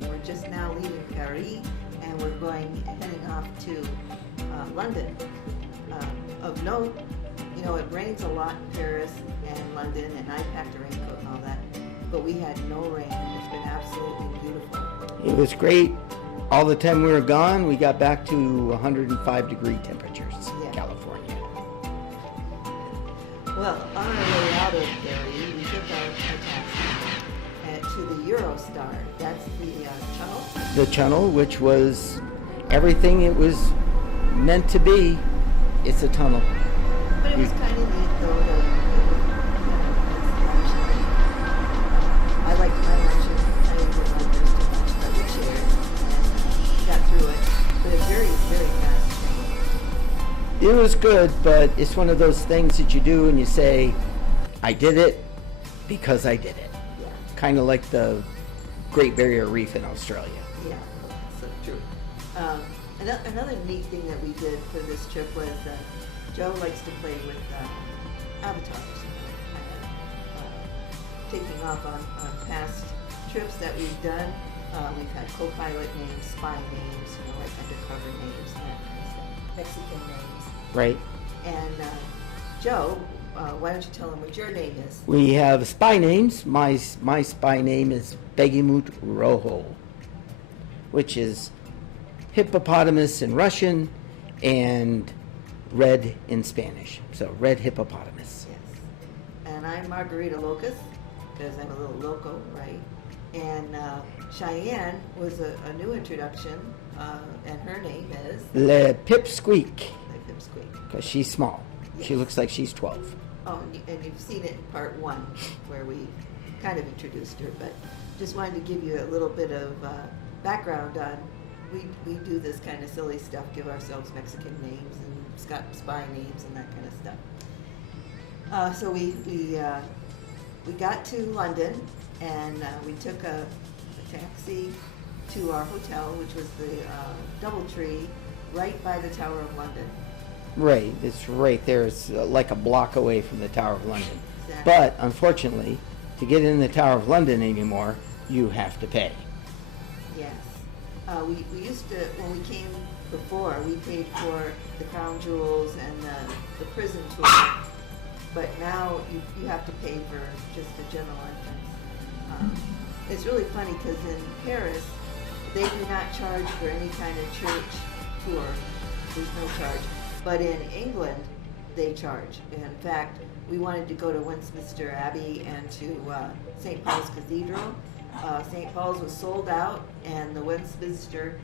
We're just now leaving Paris, and we're heading off to London. Of note, it rains a lot in Paris and London, and I packed a raincoat and all that, but we had no rain. It's been absolutely beautiful. It was great. All the time we were gone, we got back to 105-degree temperatures in California. Well, on our way out of Paris, we took our taxi to the Eurostar. That's the tunnel. The tunnel, which was everything it was meant to be. It's a tunnel. But it was kind of neat, though. I liked my luncheon. I didn't get my first too much, but we shared and got through it. But it's very, very fast train. It was good, but it's one of those things that you do and you say, I did it because I did it. Yeah. Kind of like the Great Barrier Reef in Australia. Yeah, so true. Another neat thing that we did for this trip was Joe likes to play with avatars, taking off on past trips that we've done. We've had co-pilot names, spy names, like undercover names, and that kind of stuff. Mexican names. Right. And Joe, why don't you tell them what your name is? We have spy names. My spy name is Begimut Rojo, which is hippopotamus in Russian and red in Spanish. So red hippopotamus. Yes. And I'm Margarita Locust, because I'm a little loco, right? And Cheyenne was a new introduction, and her name is? Le Pipsqueak. Le Pipsqueak. Because she's small. Yes. She looks like she's 12. Oh, and you've seen it in part 1, where we kind of introduced her, but just wanted to give you a little bit of background on, we do this kind of silly stuff, give ourselves Mexican names and spy names and that kind of stuff. So we got to London, and we took a taxi to our hotel, which was the DoubleTree, right by the Tower of London. Right, it's right there. It's like a block away from the Tower of London. Exactly. But unfortunately, to get in the Tower of London anymore, you have to pay. Yes. We used to, when we came before, we paid for the crown jewels and the prison tour. But now you have to pay for just a general entrance. It's really funny because in Paris, they do not charge for any kind of church tour. There's no charge. But in England, they charge. In fact, we wanted to go to Westminster Abbey and to St. Paul's Cathedral. St. Paul's was sold out, and the Westminster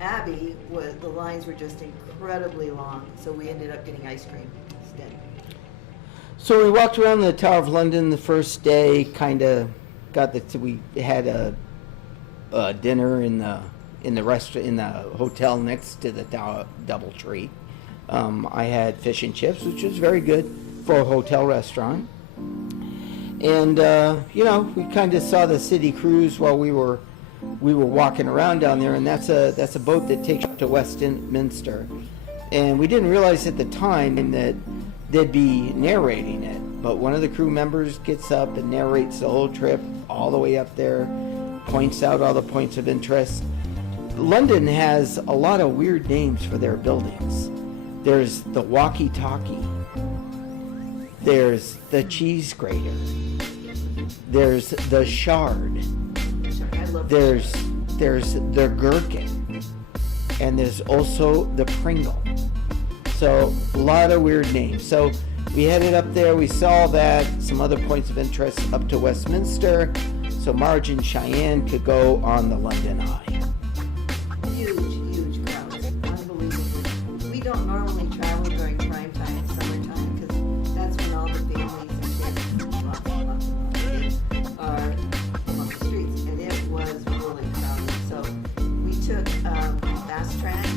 Abbey, the lines were just incredibly long, so we ended up getting ice cream instead. So we walked around the Tower of London the first day, kind of we had a dinner in the restaurant, in the hotel next to the DoubleTree. I had fish and chips, which was very good for a hotel restaurant. And we kind of saw the city cruise while we were walking around down there, and that's a boat that takes you to Westminster. And we didn't realize at the time that they'd be narrating it, but one of the crew members gets up and narrates the whole trip all the way up there, points out all the points of interest. London has a lot of weird names for their buildings. There's the walkie-talkie. There's the cheese grater. There's the shard. There's the gherkin. And there's also the Pringle. So a lot of weird names. So we headed up there. We saw that, some other points of interest up to Westminster. So Marge and Cheyenne could go on the London Eye. Huge crowds. Unbelievable. We don't normally travel during prime time, summertime, because that's when all the families and kids are on the streets. And it was really crowded. So we took fast track. Is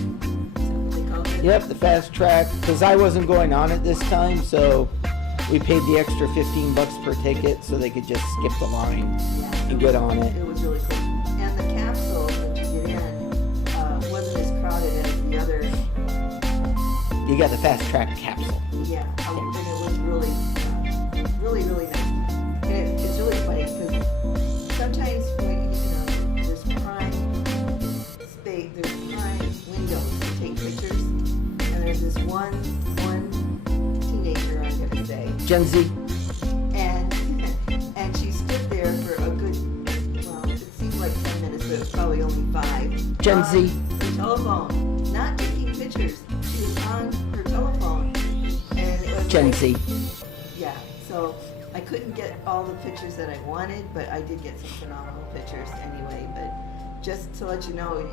that what they called it? Yep, the fast track, because I wasn't going on it this time, so we paid the extra $15 per ticket so they could just skip the line and get on it. It was really cool. And the capsule that you get in wasn't as crowded as the other. You got the fast track capsule. Yeah, and it was really nice. And it's really funny because sometimes when there's prime one teenager, I'm gonna say, Gen Z. and and she stood there for a good, well, it seemed like 10 minutes, but it was probably only 5. Gen on Z. her telephone, not taking pictures. She was on her telephone, and it was Gen like, Z. yeah. So I couldn't get all the pictures that I wanted, but I did get some phenomenal pictures anyway. But just to let you know,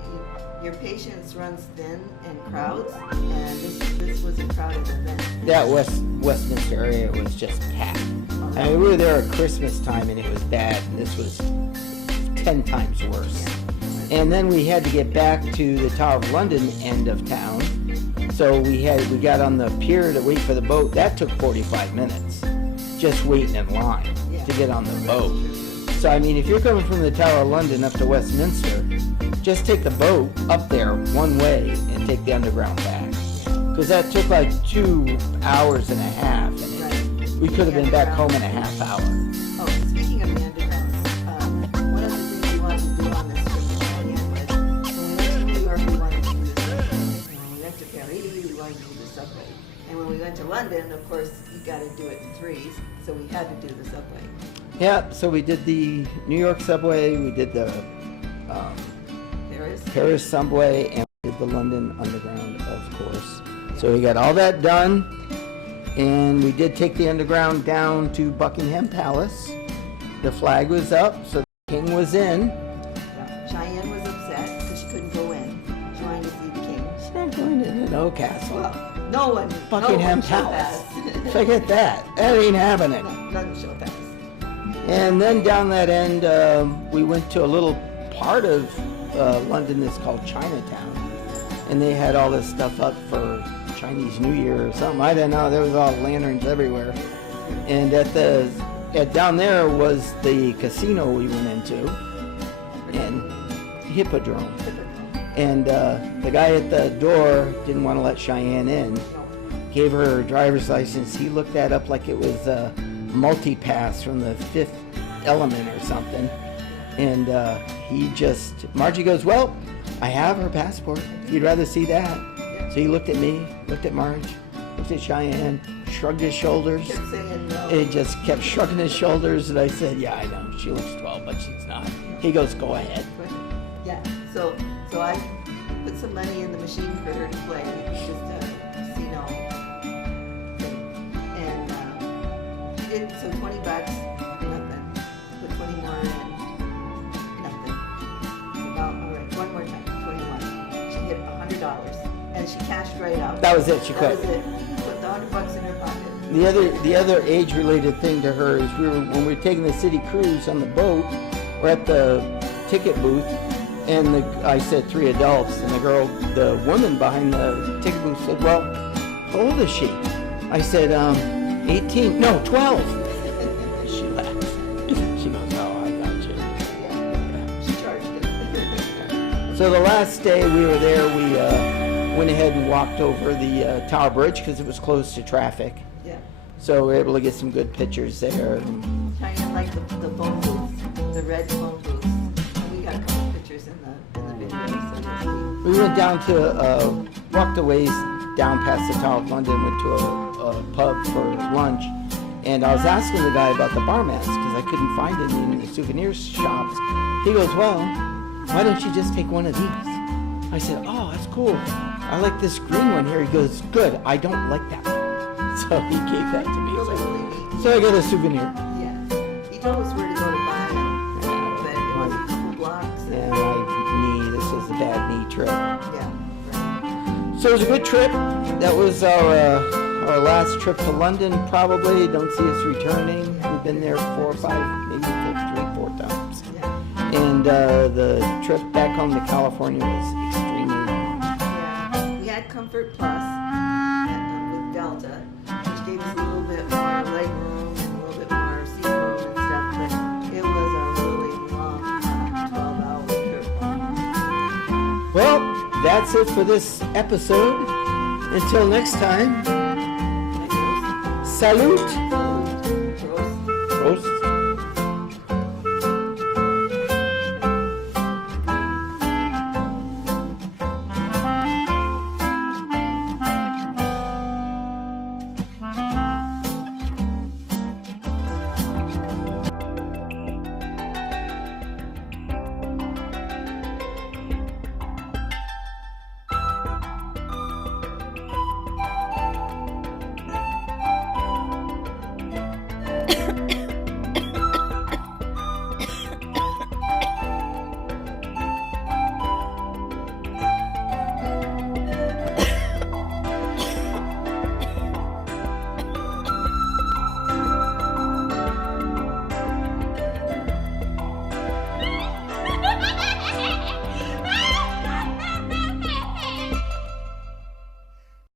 your patience runs thin in crowds, and this was a crowded event. That Westminster area was just packed. I mean, we were there at Christmas time and it was bad, and this was 10 times worse. And then we had to get back to the Tower of London end of town. So we got on the pier to wait for the boat. That took 45 minutes, just waiting in line to get on the boat. So I mean, if you're coming from the Tower of London up to Westminster, just take the boat up there one way and take the underground back. Because that took like 2 hours and a half, and we could have been back home in a half hour. Oh, speaking of the underground, one of the things we wanted to do on this trip to Cheyenne was, when we went to New York, we wanted to do the subway. And when we went to Paris, we wanted to do the subway. And when we went to London, of course, you got to do it in threes, so we had to do the subway. Yeah, so we did the New York subway, we did the Paris subway, and we did the London Underground, of course. So we got all that done, and we did take the Underground down to Buckingham Palace. The flag was up, so the king was in. Yeah. Cheyenne was upset because she couldn't go in. She wanted to see the king. She's not going into no castle. Well, no one. Buckingham Palace. Forget that. That ain't happening. None shall pass. And then down that end, we went to a little part of London that's called Chinatown, and they had all this stuff up for Chinese New Year or something. I don't know. There was all lanterns everywhere, and down there was the casino we went into, and Hippodrome. And the guy at the door didn't want to let Cheyenne in. Gave her her driver's license. He looked that up like it was a multi-pass from the Fifth Element or something. And Margie goes, well, I have her passport. You'd rather see that? So he looked at me, looked at Marge, looked at Cheyenne, shrugged his shoulders. Kept saying no. It just kept shrugging his shoulders, and I said, yeah, I know. She looks 12, but she's not. He goes, go ahead. Yeah, so I put some money in the machine for her to play. Just a casino thing. And she did, so $20, nothing. Put 20 more in, nothing. About, all right, one more time, 21. She hit $100, and she cashed right out. That was it, she quit. That was it. Put the $100 in her pocket. The other age-related thing to her is when we were taking the city cruise on the boat, we're at the ticket booth, and I said 3 adults, and the woman behind the ticket booth said, well, how old is she? I said, 18, no, 12. She laughed. She goes, oh, I got you. Yeah. She charged it. So the last day we were there, we went ahead and walked over the Tower Bridge because it was closed to traffic. Yeah. So we were able to get some good pictures there. Cheyenne liked the phone booth, the red phone booth. And we got a couple pictures in the video. So We went down to, walked a ways down past the Tower of London, went to a pub for lunch, and I was asking the guy about the bar masks because I couldn't find any in the souvenir shops. He goes, well, why don't you just take one of these? I said, oh, that's cool. I like this green one here. He goes, good, I don't like that one. So he gave that to me. Those are really neat. So I got a souvenir. Yeah. He told us where to go to buy them, but it was a couple blocks. Yeah, my knee, this was a bad knee trip. Yeah. Right. So it was a good trip. That was our last trip to London, probably. Don't see us returning. We've been there 4 or 5, maybe 3, 4 times. Yeah. And the trip back home to California was extremely long. Yeah. We had Comfort Plus with Delta, which gave us a little bit more leg room and a little bit more seat room and stuff, but it was a really long 12-hour trip. Well, that's it for this episode. Until next time, salute. Prost. Prost.